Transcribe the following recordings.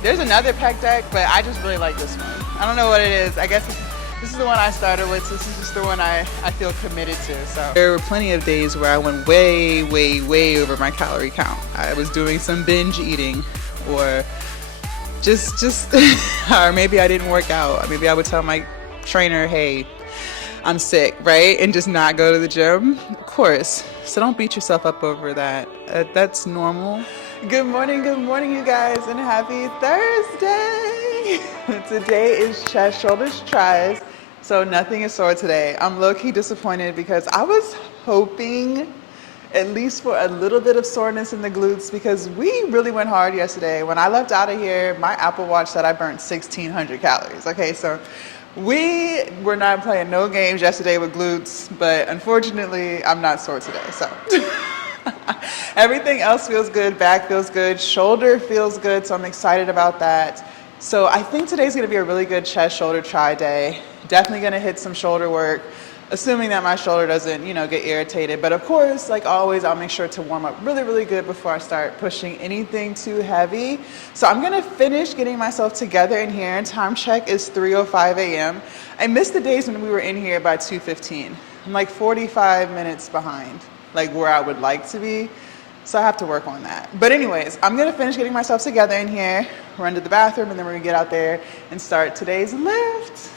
There's another pec deck, but I just really like this one. I don't know what it is. I guess this is the one I started with, so this is just the one I feel committed to. So there were plenty of days where I went way, way, way over my calorie count. I was doing some binge eating, or just or maybe I didn't work out. Maybe I would tell my trainer, hey, I'm sick, right? And just not go to the gym. Of course. So don't beat yourself up over that. That's normal. Good morning, you guys, and happy Thursday. Today is chest, shoulders, tries. So nothing is sore today. I'm low-key disappointed because I was hoping at least for a little bit of soreness in the glutes, because we really went hard yesterday. When I left out of here, my Apple Watch said I burnt 1,600 calories. Okay, so we were not playing no games yesterday with glutes, but unfortunately, I'm not sore today, so. Everything else feels good, back feels good, shoulder feels good, so I'm excited about that. So I think today's gonna be a really good chest, shoulder, try day. Definitely gonna hit some shoulder work, assuming that my shoulder doesn't, get irritated. But of course, like always, I'll make sure to warm up really, really good before I start pushing anything too heavy. So I'm gonna finish getting myself together in here. Time check is 3:05 a.m. I missed the days when we were in here by 2:15. I'm like 45 minutes behind, like where I would like to be. So I have to work on that. But anyways, I'm gonna finish getting myself together in here, run to the bathroom, and then we're gonna get out there and start today's lift.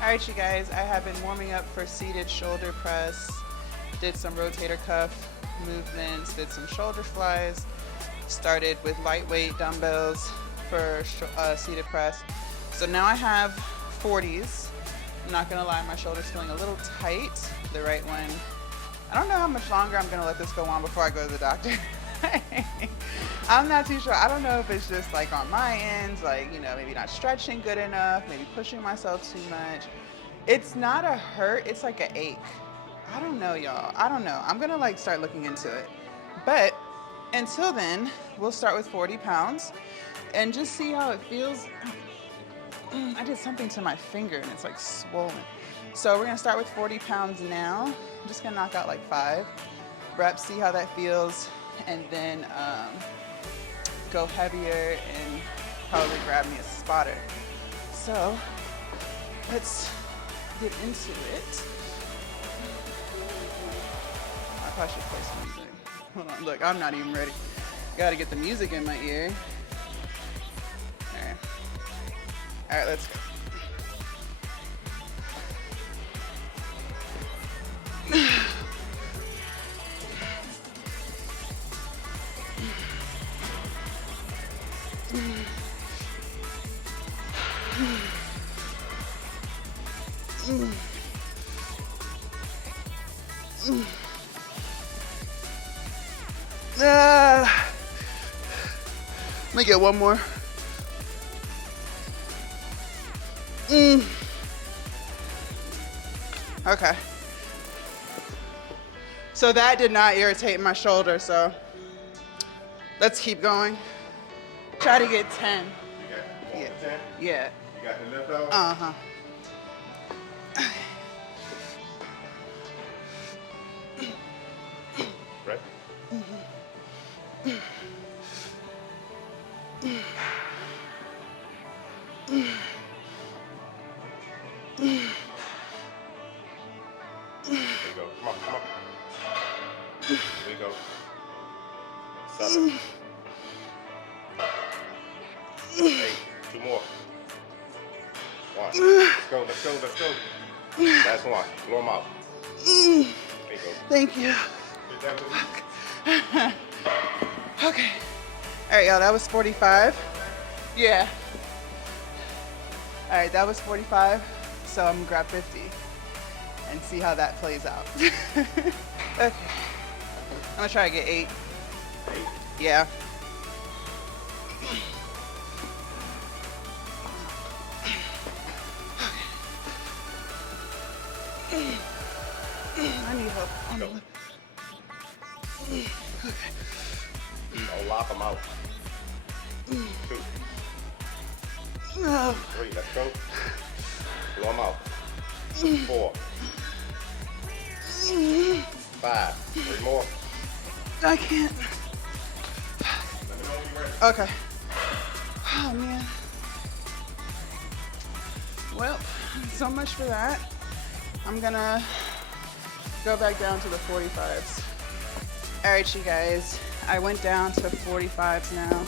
All right, you guys, I have been warming up for seated shoulder press, did some rotator cuff movements, did some shoulder flies, started with lightweight dumbbells for seated press. So now I have 40s. I'm not gonna lie, my shoulder's feeling a little tight, the right one. I don't know how much longer I'm gonna let this go on before I go to the doctor. I'm not too sure. I don't know if it's just like on my end, like, maybe not stretching good enough, maybe pushing myself too much. It's not a hurt, it's like an ache. I don't know, y'all. I don't know. I'm gonna start looking into it. But until then, we'll start with 40 pounds and just see how it feels. I did something to my finger and it's like swollen. So we're gonna start with 40 pounds now. I'm just gonna knock out like 5 reps, see how that feels, and then go heavier and probably grab me a spotter. So let's get into it. I probably should play some music. Hold on, look, I'm not even ready. Gotta get the music in my ear. All right, let's go. Let me get one more. Okay. So that did not irritate my shoulder, so let's keep going. Try to get 10. You got 10? Yeah. You got the lift off? Uh-huh. Right? There you go. Come on. There you go. 7. 8. 2 more. 1. Let's go. Last one. Blow them out. There you go. Thank you. Okay. All right, y'all, that was 45. Yeah. All right, that was 45. So I'm gonna grab 50 and see how that plays out. Okay. I'm gonna try to get 8. 8? Yeah. I need help. Go. I'll lock them out. 2. No. 3. Let's go. Blow them out. 4. 5. 3 more. I can't. Let me know when you're ready. Okay. Oh man. Well, so much for that. I'm gonna go back down to the 45s. All right, you guys. I went down to 45s now.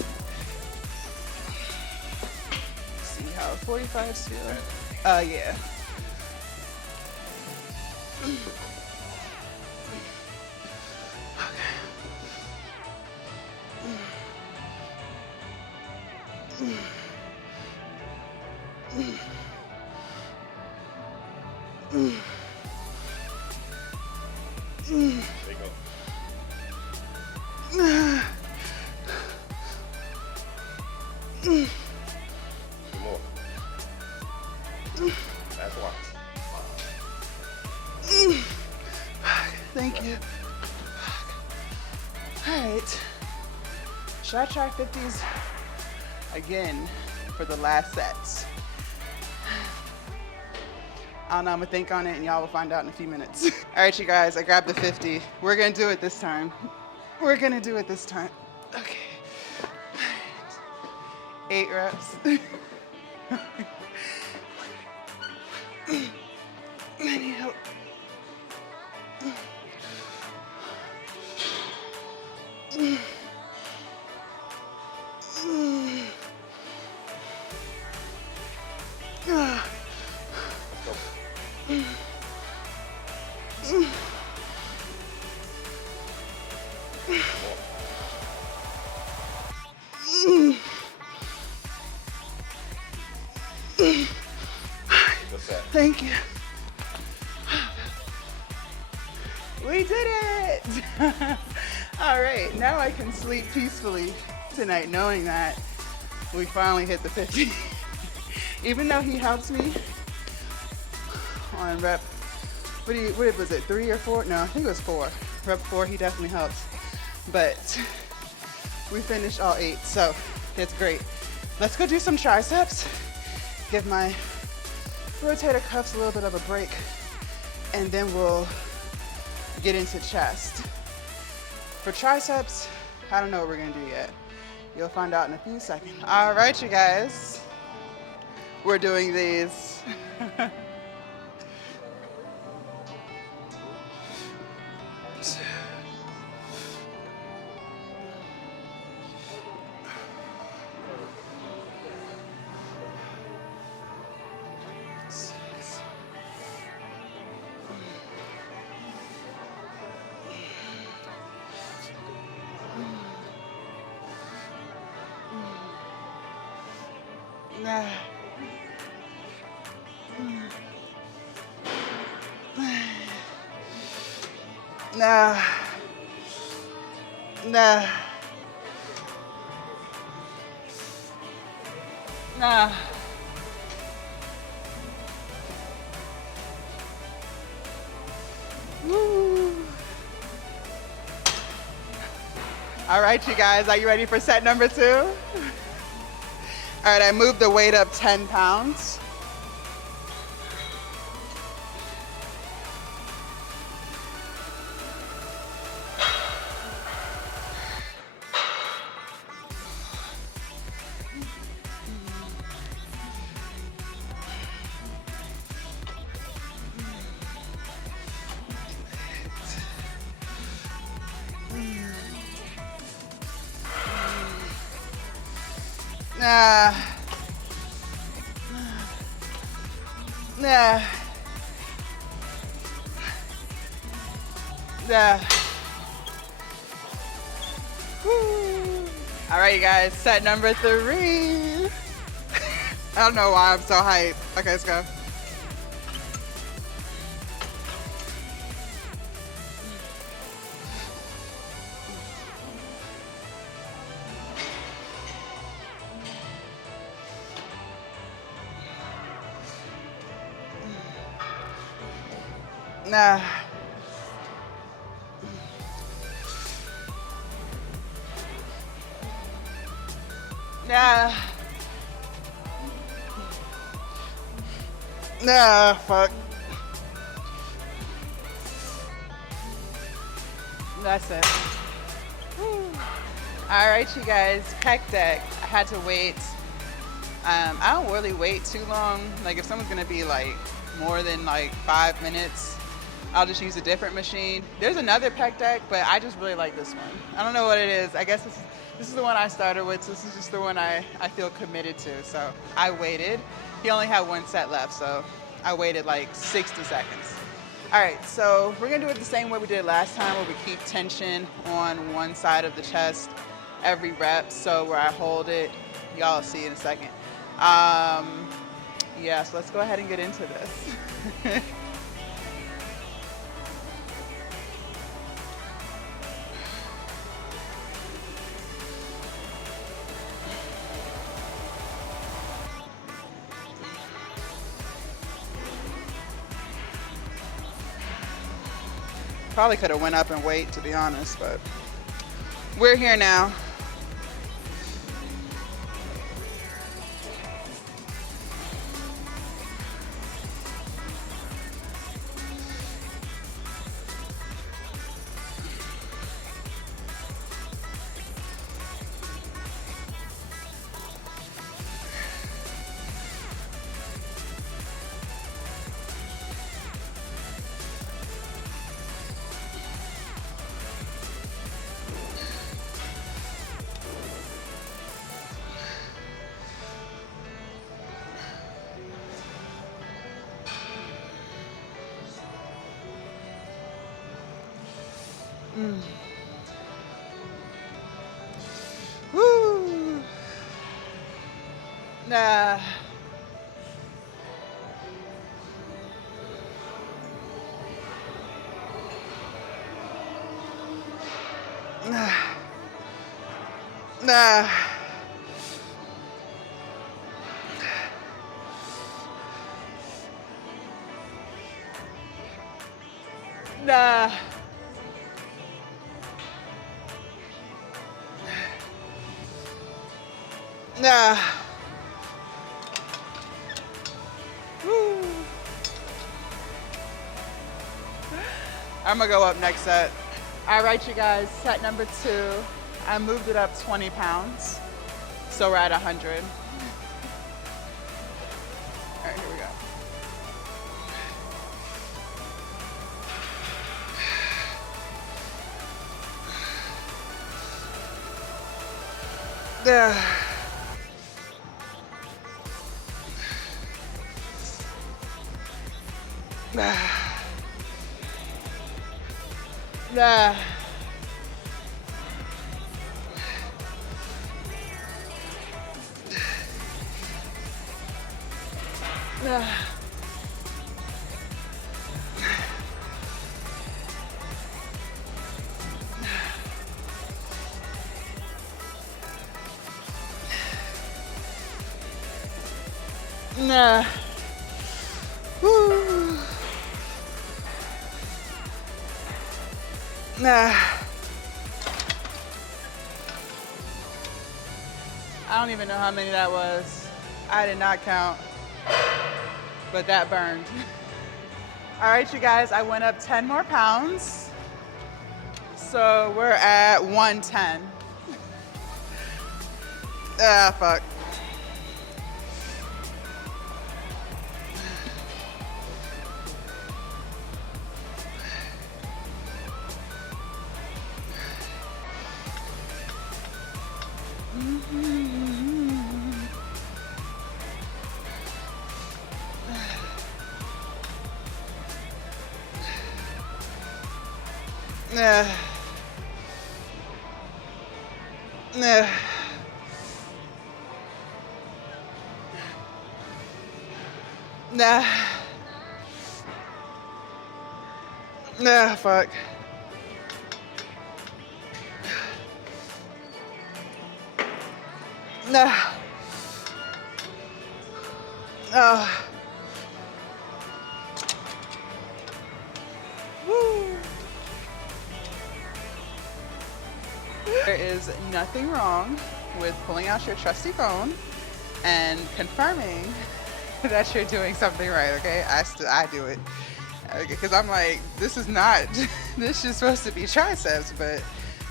See how 45s feel. Yeah. There you go. 2 more. That's one. Thank you. All right. Should I try 50s again for the last sets? I don't know, I'm gonna think on it and y'all will find out in a few minutes. All right, you guys, I grabbed the 50. We're gonna do it this time. We're gonna do it this time. Okay. 8 reps. I need help. Thank you. We did it! All right, now I can sleep peacefully tonight knowing that we finally hit the 50. Even though he helps me on rep, what was it, 3 or 4? No, I think it was 4. Rep 4, he definitely helps. But we finished all 8, so it's great. Let's go do some triceps. Give my rotator cuffs a little bit of a break, and then we'll get into chest. For triceps, I don't know what we're gonna do yet. You'll find out in a few seconds. All right, you guys, we're doing these. Nah. Nah. Nah. Nah. Woo. All right, you guys, are you ready for set number 2? All right, I moved the weight up 10 pounds. Nah. Nah. Nah. Woo. All right, you guys, set number 3. I don't know why I'm so hyped. Okay, let's go. Nah. Nah. Nah, fuck. That's it. Woo. All right, you guys, pec deck. I had to wait. I don't really wait too long. Like if someone's gonna be like more than like 5 minutes, I'll just use a different machine. There's another pec deck, but I just really like this one. I don't know what it is. I guess this is the one I started with. So this is just the one I feel committed to. So I waited. He only had one set left, so I waited like 60 seconds. All right, so we're gonna do it the same way we did last time, where we keep tension on one side of the chest every rep. So where I hold it, y'all see in a second. Yeah, so let's go ahead and get into this. Probably could have went up and weight, to be honest, but we're here now. Woo. Nah. Nah. Nah. Nah. Nah. Woo. I'm gonna go up next set. All right, you guys, set number 2. I moved it up 20 pounds. So we're at 100. All right, here we go. Nah. Nah. Nah. Nah. Nah. Woo. Nah. I don't even know how many that was. I did not count, but that burned. All right, you guys, I went up 10 more pounds. So we're at 110. Ah, fuck. Nah. Nah. Nah. Nah, fuck. Nah. Oh. Woo. There is nothing wrong with pulling out your trusty phone and confirming that you're doing something right, okay? I do it. Because I'm like, this is not, this is supposed to be triceps, but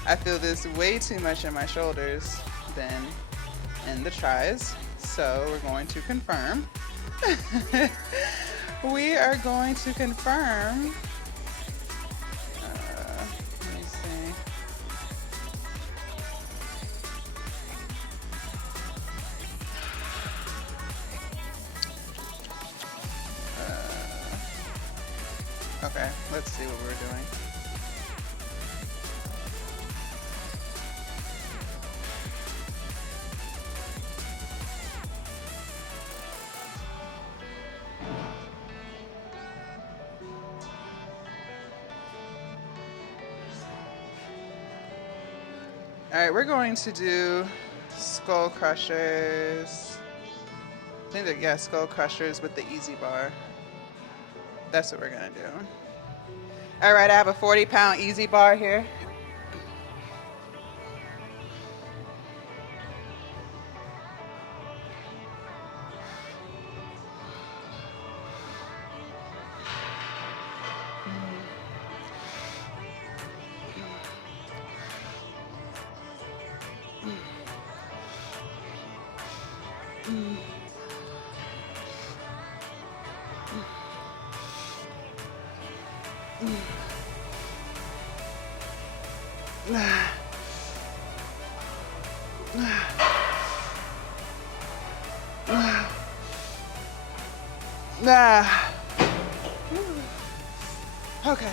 I feel this way too much in my shoulders than in the tris. So we're going to confirm. We are going to confirm. Let me see. Okay, let's see what we're doing. All right, we're going to do skull crushers. I think that, yeah, skull crushers with the easy bar. That's what we're gonna do. All right, I have a 40-pound easy bar here. Okay.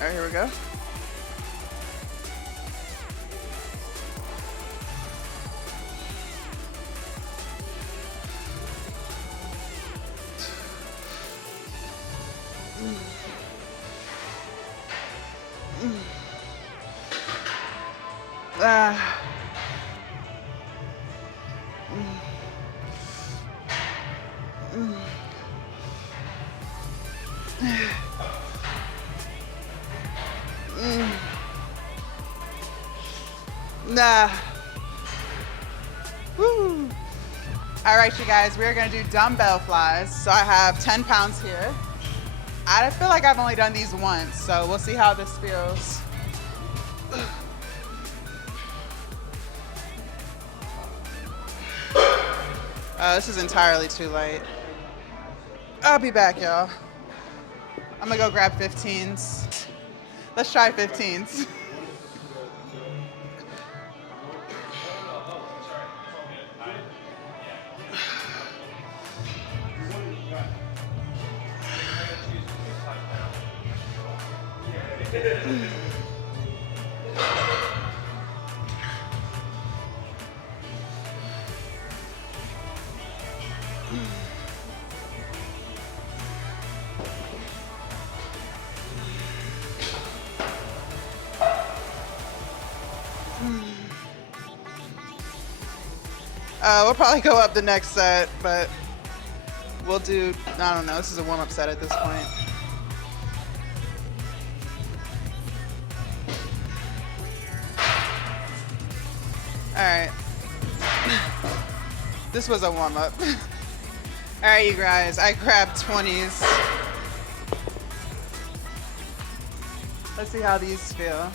All right, here we go. Woo. All right, you guys, we're gonna do dumbbell flies. So I have 10 pounds here. I feel like I've only done these once, so we'll see how this feels. This is entirely too light. I'll be back, y'all. I'm gonna go grab 15s. Let's try 15s. We'll probably go up the next set, but we'll do, I don't know, this is a warm-up set at this point. All right. This was a warm-up. All right, you guys, I grabbed 20s. Let's see how these feel.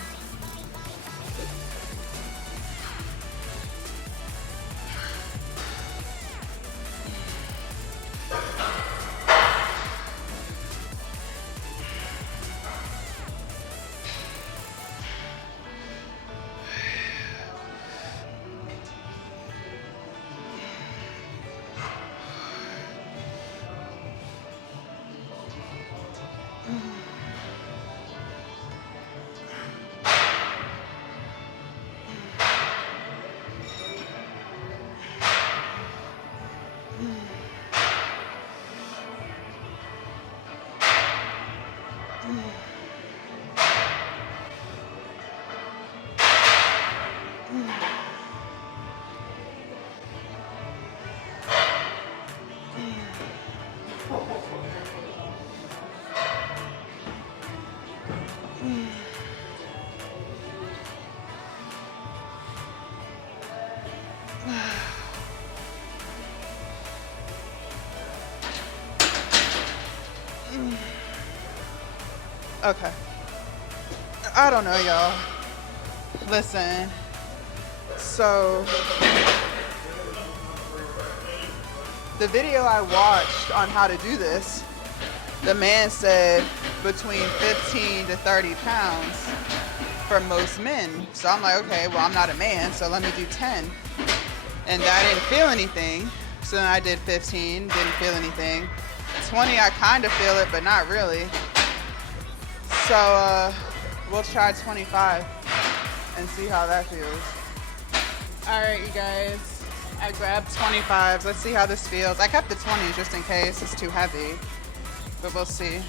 Okay. I don't know, y'all. Listen. So, the video I watched on how to do this, the man said between 15 to 30 pounds for most men. So I'm like, okay, well, I'm not a man, so let me do 10. And I didn't feel anything. So then I did 15, didn't feel anything. 20, I kind of feel it, but not really. So we'll try 25 and see how that feels. All right, you guys, I grabbed 25s. Let's see how this feels. I kept the 20s just in case it's too heavy, but we'll see.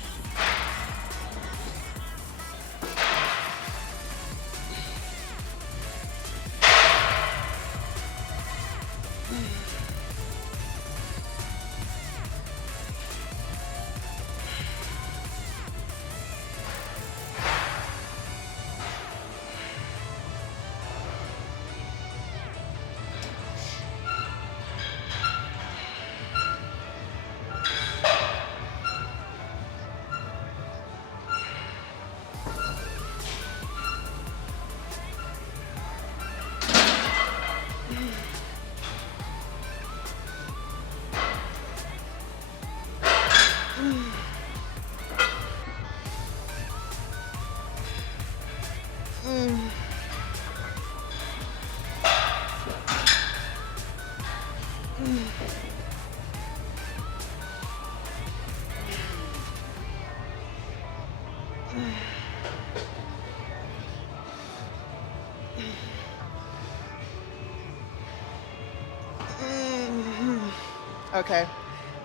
Okay,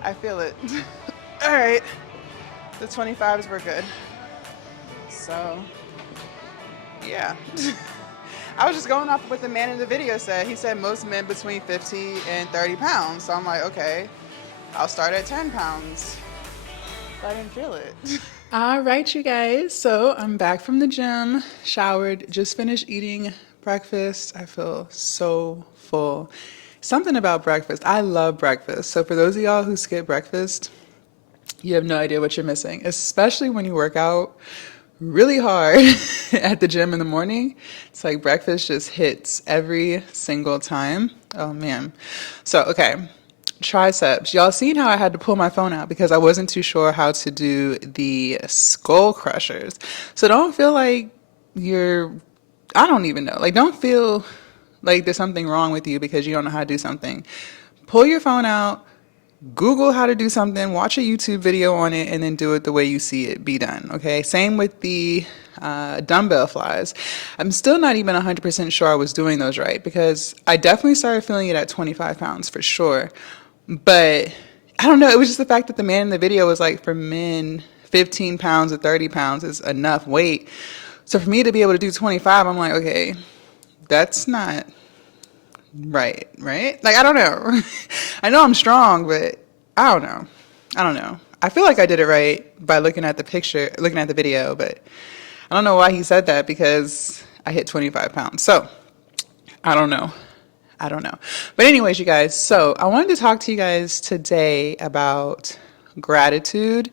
I feel it. All right, the 25s were good. So, yeah. I was just going off of what the man in the video said. He said most men between 50 and 30 pounds. So I'm like, okay, I'll start at 10 pounds. But I didn't feel it. All right, you guys. So I'm back from the gym, showered, just finished eating breakfast. I feel so full. Something about breakfast. I love breakfast. So for those of y'all who skip breakfast, you have no idea what you're missing, especially when you work out really hard at the gym in the morning. It's like breakfast just hits every single time. Oh man. So, okay. Triceps. Y'all seen how I had to pull my phone out because I wasn't too sure how to do the skull crushers. So don't feel like I don't even know. Like, don't feel like there's something wrong with you because you don't know how to do something. Pull your phone out, Google how to do something, watch a YouTube video on it, and then do it the way you see it be done, okay? Same with the dumbbell flies. I'm still not even 100% sure I was doing those right because I definitely started feeling it at 25 pounds for sure. But I don't know, it was just the fact that the man in the video was like, for men, 15 pounds to 30 pounds is enough weight. So for me to be able to do 25, I'm like, okay, that's not right? Like, I don't know. I know I'm strong, but I don't know. I feel like I did it right by looking at the video, but I don't know why he said that because I hit 25 pounds. So I don't know. But anyways, you guys, so I wanted to talk to you guys today about gratitude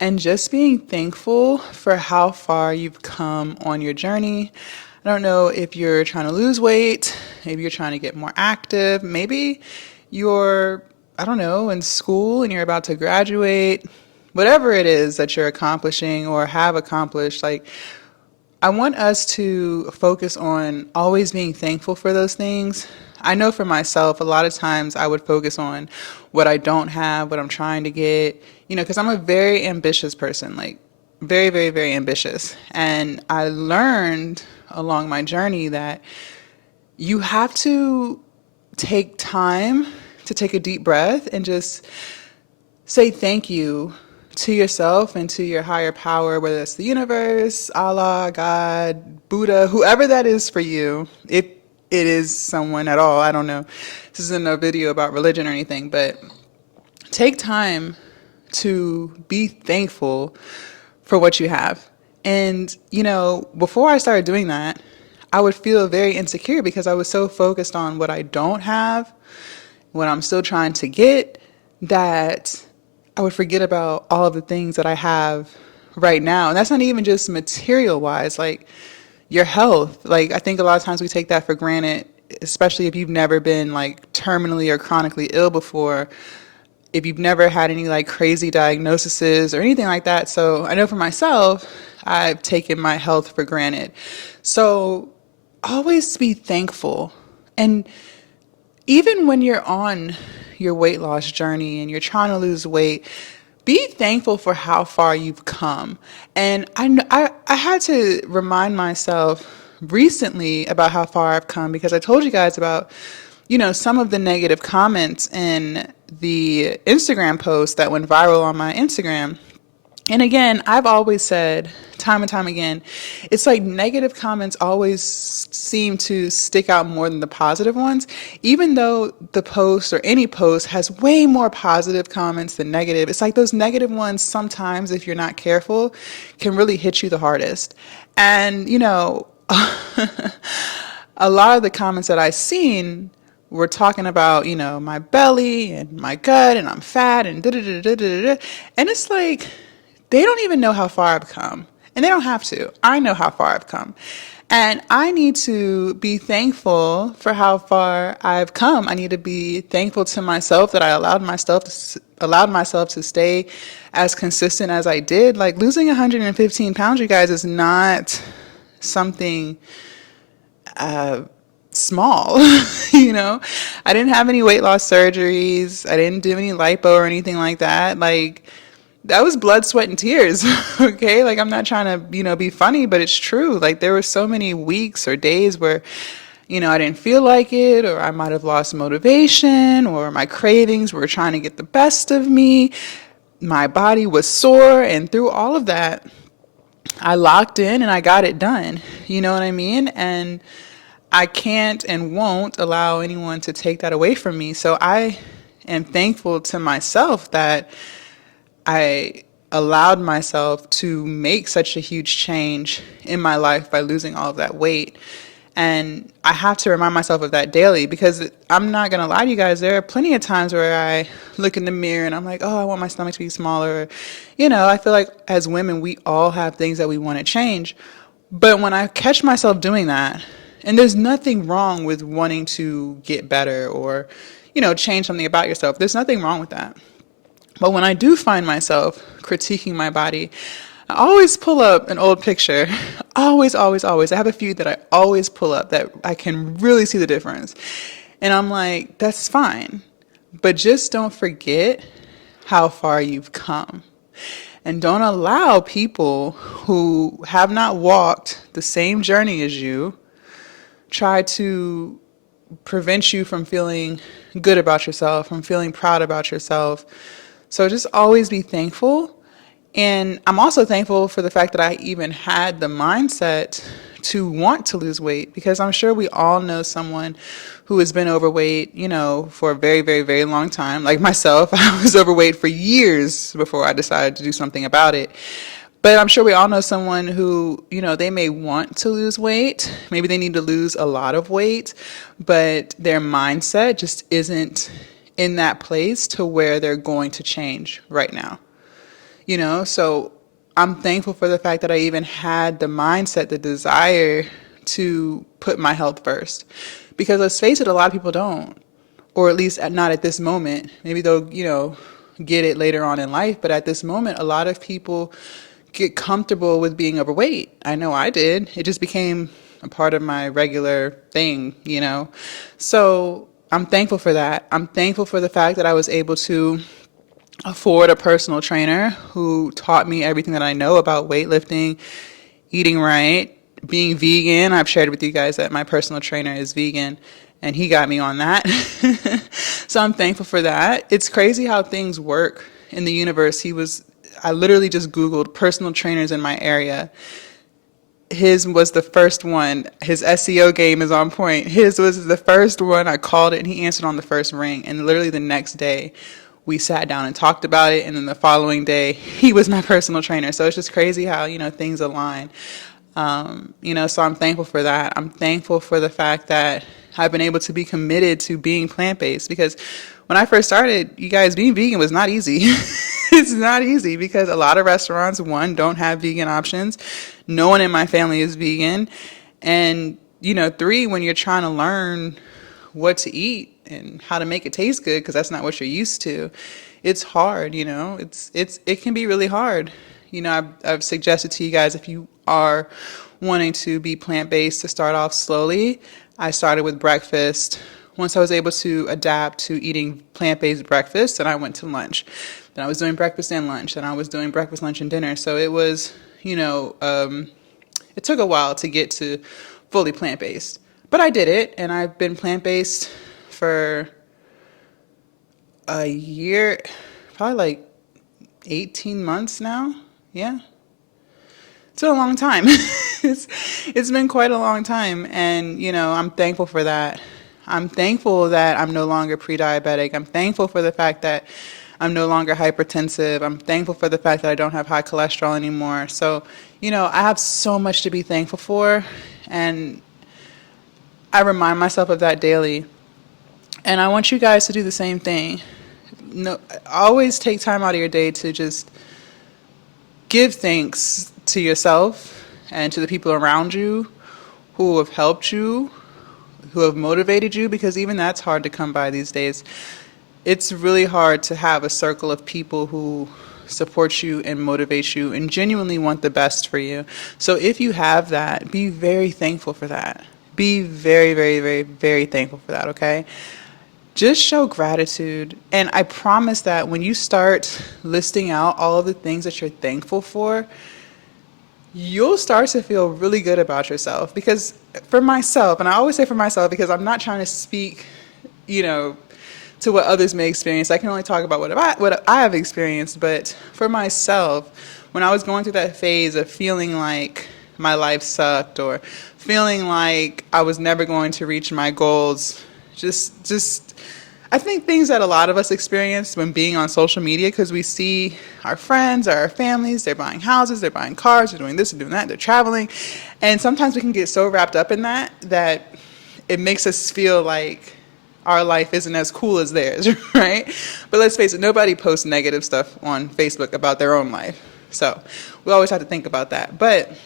and just being thankful for how far you've come on your journey. I don't know if you're trying to lose weight, maybe you're trying to get more active, maybe you're, I don't know, in school and you're about to graduate, whatever it is that you're accomplishing or have accomplished. Like, I want us to focus on always being thankful for those things. I know for myself, a lot of times I would focus on what I don't have, what I'm trying to get, because I'm a very ambitious person, like very, very, very ambitious. And I learned along my journey that you have to take time to take a deep breath and just say thank you to yourself and to your higher power, whether it's the universe, Allah, God, Buddha, whoever that is for you. it is someone at all. I don't know. This isn't a video about religion or anything, but take time to be thankful for what you have. And, before I started doing that, I would feel very insecure because I was so focused on what I don't have, what I'm still trying to get, that I would forget about all of the things that I have right now. And that's not even just material wise, like your health. Like, I think a lot of times we take that for granted, especially if you've never been like terminally or chronically ill before, if you've never had any like crazy diagnoses or anything like that. So I know for myself, I've taken my health for granted. So always be thankful. And even when you're on your weight loss journey and you're trying to lose weight, be thankful for how far you've come. And I had to remind myself recently about how far I've come because I told you guys about, some of the negative comments in the Instagram post that went viral on my Instagram. And again, I've always said time and time again, it's like negative comments always seem to stick out more than the positive ones, even though the post or any post has way more positive comments than negative. It's like those negative ones sometimes, if you're not careful, can really hit you the hardest. And, a lot of the comments that I've seen were talking about, my belly and my gut and I'm fat and da-da-da-da-da-da. And it's like, they don't even know how far I've come. And they don't have to. I know how far I've come. And I need to be thankful for how far I've come. I need to be thankful to myself that I allowed myself to stay as consistent as I did. Like losing 115 pounds, you guys, is not something small. I didn't have any weight loss surgeries. I didn't do any lipo or anything like that. Like, that was blood, sweat, and tears. Okay. Like, I'm not trying to, be funny, but it's true. Like, there were so many weeks or days where, I didn't feel like it, or I might have lost motivation, or my cravings were trying to get the best of me. My body was sore. And through all of that, I locked in and I got it done. You know what I mean? And I can't and won't allow anyone to take that away from me. So I am thankful to myself that I allowed myself to make such a huge change in my life by losing all of that weight. And I have to remind myself of that daily because I'm not going to lie to you guys. There are plenty of times where I look in the mirror and I'm like, oh, I want my stomach to be smaller. I feel like as women, we all have things that we want to change. But when I catch myself doing that, and there's nothing wrong with wanting to get better or, change something about yourself. There's nothing wrong with that. But when I do find myself critiquing my body, I always pull up an old picture. Always, always, always. I have a few that I always pull up that I can really see the difference. And I'm like, that's fine. But just don't forget how far you've come. And don't allow people who have not walked the same journey as you try to prevent you from feeling good about yourself, from feeling proud about yourself. So just always be thankful. And I'm also thankful for the fact that I even had the mindset to want to lose weight, because I'm sure we all know someone who has been overweight, for a very, very, very long time. Like myself, I was overweight for years before I decided to do something about it. But I'm sure we all know someone who, they may want to lose weight. Maybe they need to lose a lot of weight, but their mindset just isn't in that place to where they're going to change right now. So I'm thankful for the fact that I even had the mindset, the desire to put my health first. Because let's face it, a lot of people don't, or at least not at this moment. Maybe they'll, get it later on in life. But at this moment, a lot of people get comfortable with being overweight. I know I did. It just became a part of my regular thing, So I'm thankful for that. I'm thankful for the fact that I was able to afford a personal trainer who taught me everything that I know about weightlifting, eating right, being vegan. I've shared with you guys that my personal trainer is vegan, and he got me on that. So I'm thankful for that. It's crazy how things work in the universe. I literally just Googled personal trainers in my area. his was the first one. His SEO game is on point. His was the first one. I called it and he answered on the first ring. And literally the next day we sat down and talked about it. And then the following day he was my personal trainer. So it's just crazy how, things align. So I'm thankful for that. I'm thankful for the fact that I've been able to be committed to being plant-based, because when I first started, you guys, being vegan was not easy. It's not easy because a lot of restaurants, one, don't have vegan options. No one in my family is vegan. And, three, when you're trying to learn what to eat and how to make it taste good, because that's not what you're used to, it's hard, it can be really hard. I've suggested to you guys, if you are wanting to be plant-based, to start off slowly. I started with breakfast. Once I was able to adapt to eating plant-based breakfast, then I went to lunch. Then I was doing breakfast and lunch. Then I was doing breakfast, lunch, and dinner. So it was, it took a while to get to fully plant-based. But I did it, and I've been plant-based for a year, probably like 18 months now. Yeah. It's been a long time. It's been quite a long time. And, I'm thankful for that. I'm thankful that I'm no longer pre-diabetic. I'm thankful for the fact that I'm no longer hypertensive. I'm thankful for the fact that I don't have high cholesterol anymore. So, I have so much to be thankful for. And I remind myself of that daily. And I want you guys to do the same thing. Always take time out of your day to just give thanks to yourself and to the people around you who have helped you, who have motivated you, because even that's hard to come by these days. It's really hard to have a circle of people who support you and motivate you and genuinely want the best for you. So if you have that, be very thankful for that. Be very, very, very, very thankful for that, okay? Just show gratitude. And I promise that when you start listing out all of the things that you're thankful for, you'll start to feel really good about yourself. Because for myself, and I always say for myself because I'm not trying to speak, to what others may experience. I can only talk about what I have experienced. But for myself, when I was going through that phase of feeling like my life sucked or feeling like I was never going to reach my goals, I think things that a lot of us experience when being on social media, because we see our friends or our families, they're buying houses, they're buying cars, they're doing this, they're doing that, they're traveling. And sometimes we can get so wrapped up in that it makes us feel like our life isn't as cool as theirs, right? But let's face it, nobody posts negative stuff on Facebook about their own life. So we always have to think about that. But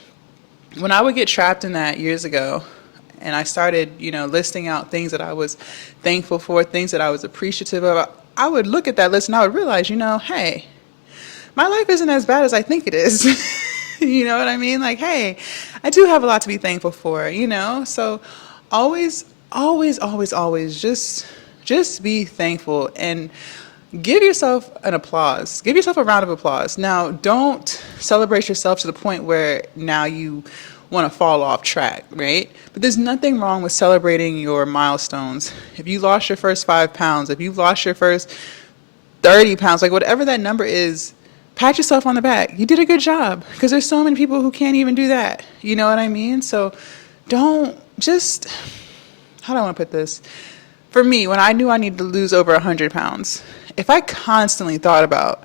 when I would get trapped in that years ago, and I started, listing out things that I was thankful for, things that I was appreciative of, I would look at that list and I would realize, hey, my life isn't as bad as I think it is. You know what I mean? Like, hey, I do have a lot to be thankful for, So always, always, always, always just be thankful and give yourself an applause. Give yourself a round of applause. Now, don't celebrate yourself to the point where now you want to fall off track, right? But there's nothing wrong with celebrating your milestones. If you lost your first 5 pounds, if you've lost your first 30 pounds, like whatever that number is, pat yourself on the back. You did a good job, because there's so many people who can't even do that. You know what I mean? So don't just, how do I want to put this? For me, when I knew I needed to lose over 100 pounds, if I constantly thought about,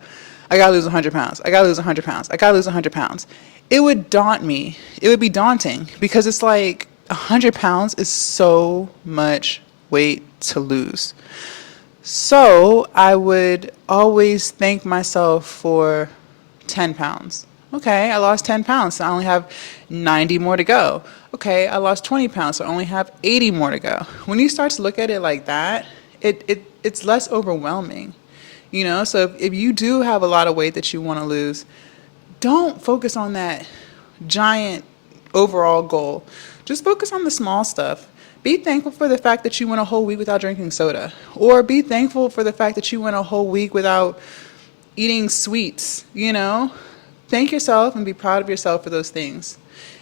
I got to lose 100 pounds, I got to lose 100 pounds, I got to lose 100 pounds, it would daunt me. It would be daunting, because it's like 100 pounds is so much weight to lose. So I would always thank myself for 10 pounds. Okay, I lost 10 pounds, so I only have 90 more to go. Okay, I lost 20 pounds, so I only have 80 more to go. When you start to look at it like that, it's less overwhelming. So if you do have a lot of weight that you want to lose, don't focus on that giant overall goal. Just focus on the small stuff. Be thankful for the fact that you went a whole week without drinking soda. Or be thankful for the fact that you went a whole week without eating sweets, Thank yourself and be proud of yourself for those things.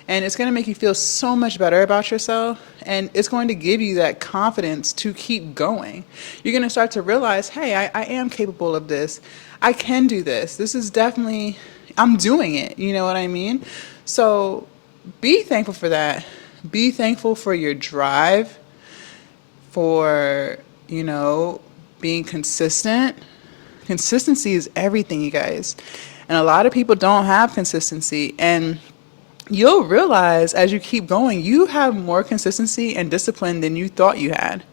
And it's going to make you feel so much better about yourself. And it's going to give you that confidence to keep going. You're going to start to realize, hey, I am capable of this. I can do this. This is definitely, I'm doing it. You know what I mean? So be thankful for that. Be thankful for your drive, for, being consistent. Consistency is everything, you guys. And a lot of people don't have consistency. And you'll realize as you keep going, you have more consistency and discipline than you thought you had.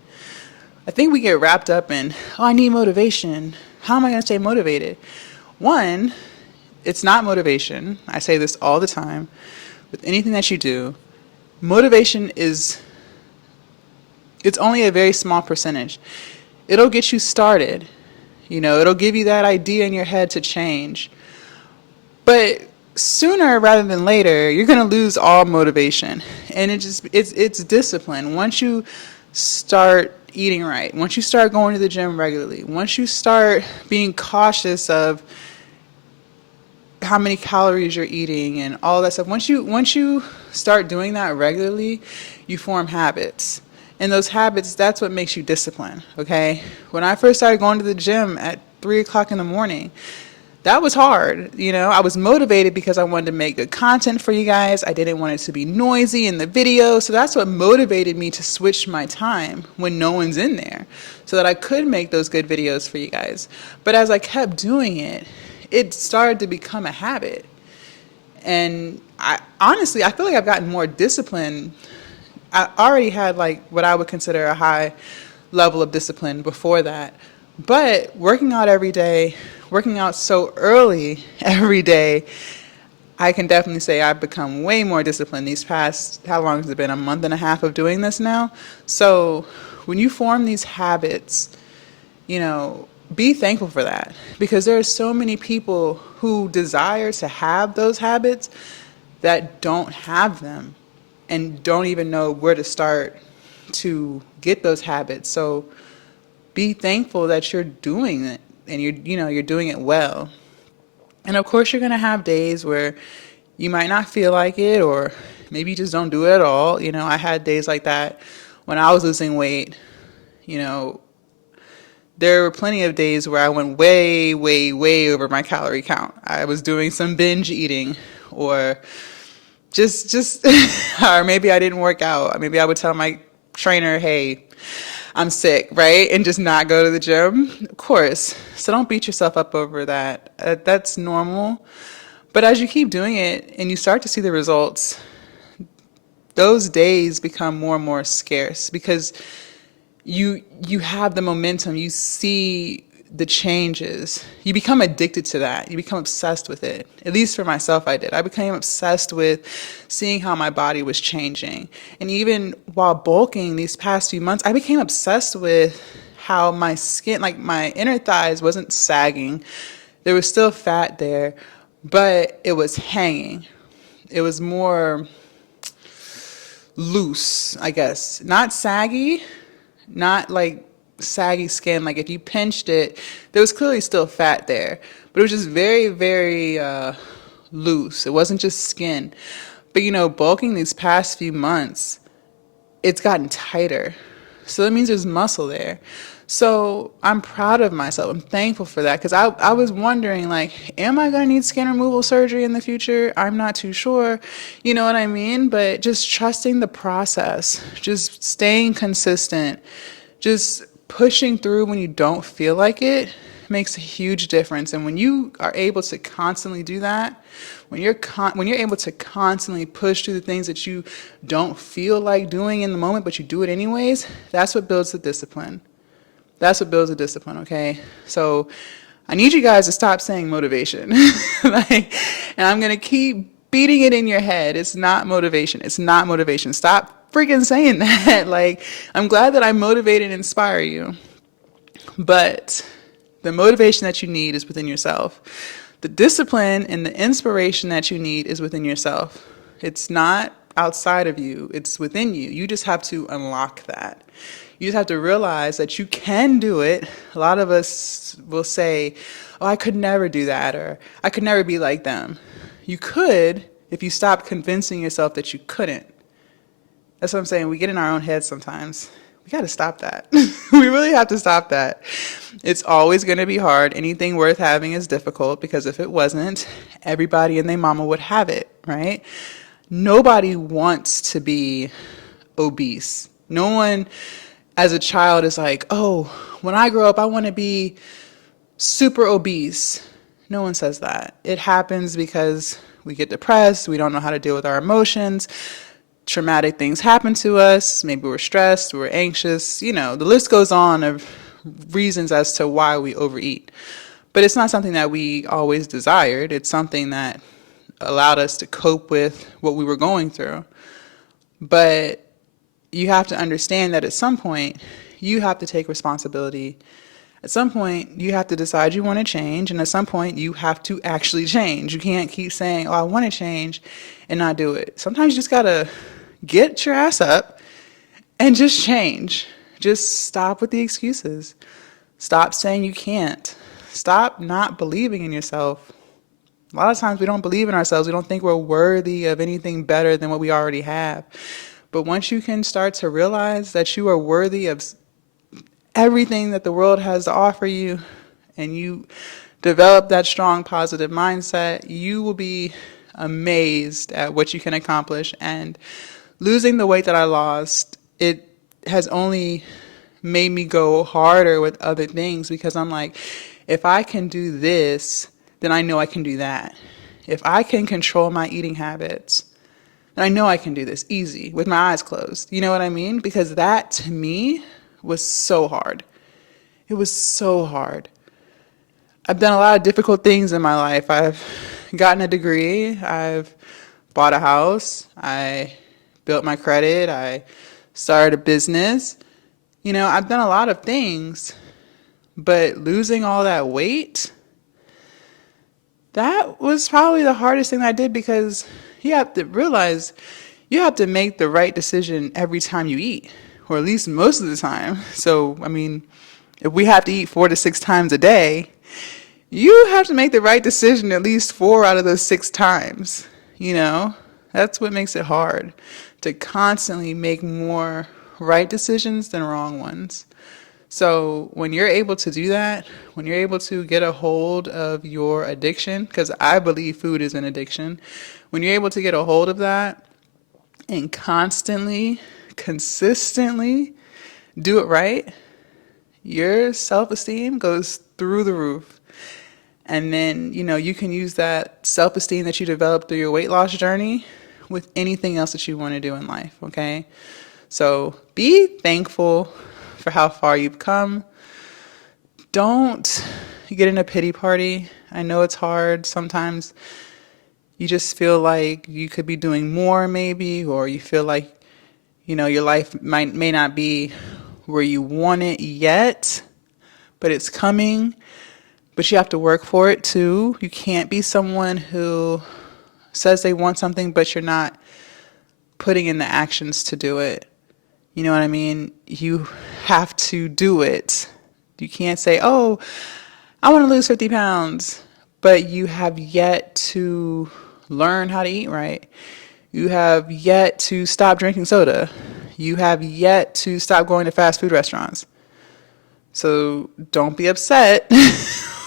I think we get wrapped up in, oh, I need motivation. How am I going to stay motivated? One, it's not motivation. I say this all the time with anything that you do. Motivation it's only a very small percentage. It'll get you started. It'll give you that idea in your head to change. But sooner rather than later, you're going to lose all motivation. And it's discipline. Once you start eating right, once you start going to the gym regularly, once you start being cautious of how many calories you're eating and all that stuff, once you start doing that regularly, you form habits. And those habits, that's what makes you disciplined, okay? When I first started going to the gym at 3 o'clock in the morning, that was hard. I was motivated because I wanted to make good content for you guys. I didn't want it to be noisy in the video. So that's what motivated me to switch my time when no one's in there so that I could make those good videos for you guys. But as I kept doing it, it started to become a habit. And I feel like I've gotten more disciplined. I already had what I would consider a high level of discipline before that. But working out every day, working out so early every day, I can definitely say I've become way more disciplined these past, how long has it been, a month and a half of doing this now? So when you form these habits, be thankful for that, because there are so many people who desire to have those habits that don't have them and don't even know where to start to get those habits. So be thankful that you're doing it and you're doing it well. And of course you're going to have days where you might not feel like it, or maybe you just don't do it at all. I had days like that when I was losing weight. There were plenty of days where I went way, way, way over my calorie count. I was doing some binge eating, or just or maybe I didn't work out. Maybe I would tell my trainer, hey, I'm sick, right? And just not go to the gym. Of course. So don't beat yourself up over that. That's normal. But as you keep doing it and you start to see the results, those days become more and more scarce, because you have the momentum. You see the changes. You become addicted to that. You become obsessed with it. At least for myself, I did. I became obsessed with seeing how my body was changing. And even while bulking these past few months, I became obsessed with how my skin, like my inner thighs, wasn't sagging. There was still fat there, but it was hanging. It was more loose, I guess. Not saggy, not like saggy skin. Like if you pinched it, there was clearly still fat there, but it was just very, very loose. It wasn't just skin. But bulking these past few months, it's gotten tighter. So that means there's muscle there. So I'm proud of myself. I'm thankful for that, because I was wondering, am I going to need skin removal surgery in the future? I'm not too sure. You know what I mean? But just trusting the process, just staying consistent, just pushing through when you don't feel like it makes a huge difference. And when you are able to constantly do that, when you're able to constantly push through the things that you don't feel like doing in the moment, but you do it anyways, that's what builds the discipline. That's what builds the discipline, okay? So I need you guys to stop saying motivation. And I'm going to keep beating it in your head. It's not motivation. It's not motivation. Stop freaking saying that. I'm glad that I motivate and inspire you. But the motivation that you need is within yourself. The discipline and the inspiration that you need is within yourself. It's not outside of you. It's within you. You just have to unlock that. You just have to realize that you can do it. A lot of us will say, oh, I could never do that, or I could never be like them. You could if you stop convincing yourself that you couldn't. That's what I'm saying. We get in our own heads sometimes. We got to stop that. We really have to stop that. It's always going to be hard. Anything worth having is difficult, because if it wasn't, everybody and their mama would have it, right? Nobody wants to be obese. No one as a child is like, oh, when I grow up, I want to be super obese. No one says that. It happens because we get depressed, we don't know how to deal with our emotions, traumatic things happen to us, maybe we're stressed, we're anxious, the list goes on of reasons as to why we overeat. But it's not something that we always desired. It's something that allowed us to cope with what we were going through. But you have to understand that at some point, you have to take responsibility. At some point, you have to decide you want to change, and at some point, you have to actually change. You can't keep saying, oh, I want to change, and not do it. Sometimes you just got to get your ass up and just change. Just stop with the excuses. Stop saying you can't. Stop not believing in yourself. A lot of times we don't believe in ourselves. We don't think we're worthy of anything better than what we already have. But once you can start to realize that you are worthy of everything that the world has to offer you, and you develop that strong positive mindset, you will be amazed at what you can accomplish. And losing the weight that I lost, it has only made me go harder with other things, because I'm like, if I can do this, then I know I can do that. If I can control my eating habits, then I know I can do this easy with my eyes closed. You know what I mean? Because that to me was so hard. It was so hard. I've done a lot of difficult things in my life. I've gotten a degree. I've bought a house. I built my credit. I started a business. I've done a lot of things, but losing all that weight, that was probably the hardest thing I did, because you have to realize you have to make the right decision every time you eat, or at least most of the time. So, if we have to eat 4 to 6 times a day, you have to make the right decision at least 4 out of those 6 times. That's what makes it hard, to constantly make more right decisions than wrong ones. So when you're able to do that, when you're able to get a hold of your addiction, because I believe food is an addiction, when you're able to get a hold of that and constantly, consistently do it right, your self-esteem goes through the roof. And then, you can use that self-esteem that you developed through your weight loss journey with anything else that you want to do in life, okay? So be thankful for how far you've come. Don't get in a pity party. I know it's hard. Sometimes you just feel like you could be doing more maybe, or you feel like, your life may not be where you want it yet, but it's coming. But you have to work for it too. You can't be someone who says they want something, but you're not putting in the actions to do it. You know what I mean? You have to do it. You can't say, oh, I want to lose 50 pounds, but you have yet to learn how to eat right. You have yet to stop drinking soda. You have yet to stop going to fast food restaurants. So don't be upset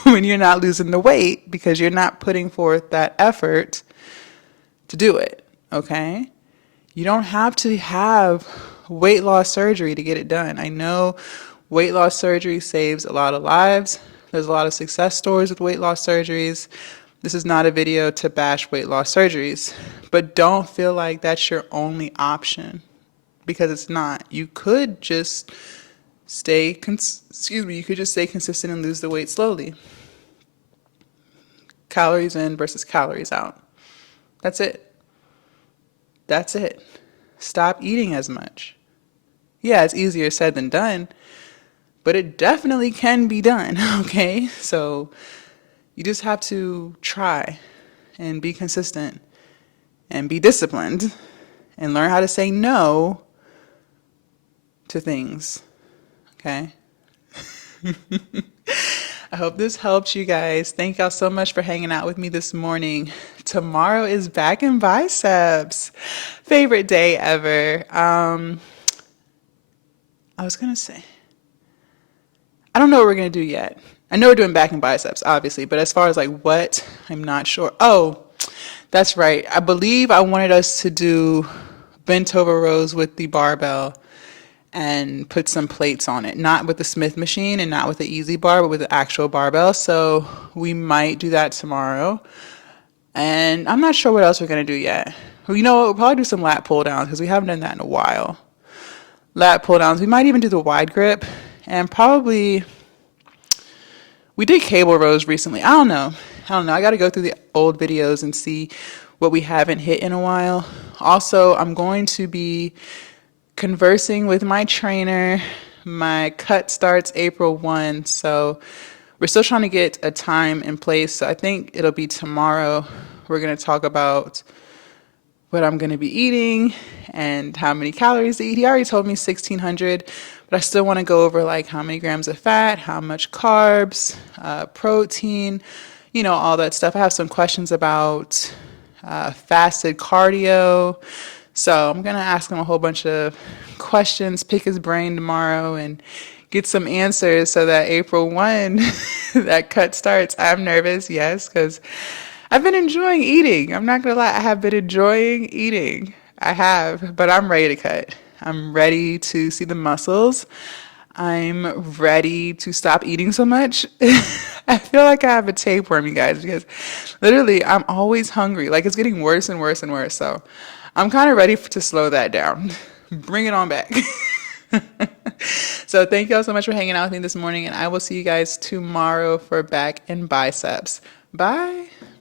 when you're not losing the weight, because you're not putting forth that effort to do it, okay? You don't have to have weight loss surgery to get it done. I know weight loss surgery saves a lot of lives. There's a lot of success stories with weight loss surgeries. This is not a video to bash weight loss surgeries, but don't feel like that's your only option, because it's not. You could just stay consistent and lose the weight slowly. Calories in versus calories out. That's it. That's it. Stop eating as much. Yeah, it's easier said than done, but it definitely can be done, okay? So you just have to try and be consistent and be disciplined and learn how to say no to things, okay? I hope this helped you guys. Thank y'all so much for hanging out with me this morning. Tomorrow is back in biceps. Favorite day ever. I was going to say, I don't know what we're going to do yet. I know we're doing back and biceps, obviously, but as far as like what, I'm not sure. Oh, That's right. I believe I wanted us to do bent over rows with the barbell and put some plates on it. Not with the Smith machine and not with the Easy Bar, but with the actual barbell. So we might do that tomorrow. And I'm not sure what else we're going to do yet. Well, you know what? We'll probably do some lat pull downs because we haven't done that in a while. Lat pull downs. We might even do the wide grip. And probably, we did cable rows recently. I don't know. I got to go through the old videos and see what we haven't hit in a while. Also, I'm going to be conversing with my trainer. My cut starts April 1, so we're still trying to get a time in place. So I think it'll be tomorrow. We're going to talk about what I'm going to be eating and how many calories to eat. He already told me 1,600, but I still want to go over like how many grams of fat, how much carbs, protein, all that stuff. I have some questions about fasted cardio. So I'm going to ask him a whole bunch of questions, pick his brain tomorrow, and get some answers so that April 1, that cut starts. I'm nervous, yes, because I've been enjoying eating. I'm not going to lie. I have been enjoying eating. I have, but I'm ready to cut. I'm ready to see the muscles. I'm ready to stop eating so much. I feel like I have a tapeworm, you guys, because literally I'm always hungry. Like it's getting worse and worse and worse. So I'm kind of ready to slow that down. Bring it on back. So thank you all so much for hanging out with me this morning, and I will see you guys tomorrow for back and biceps. Bye.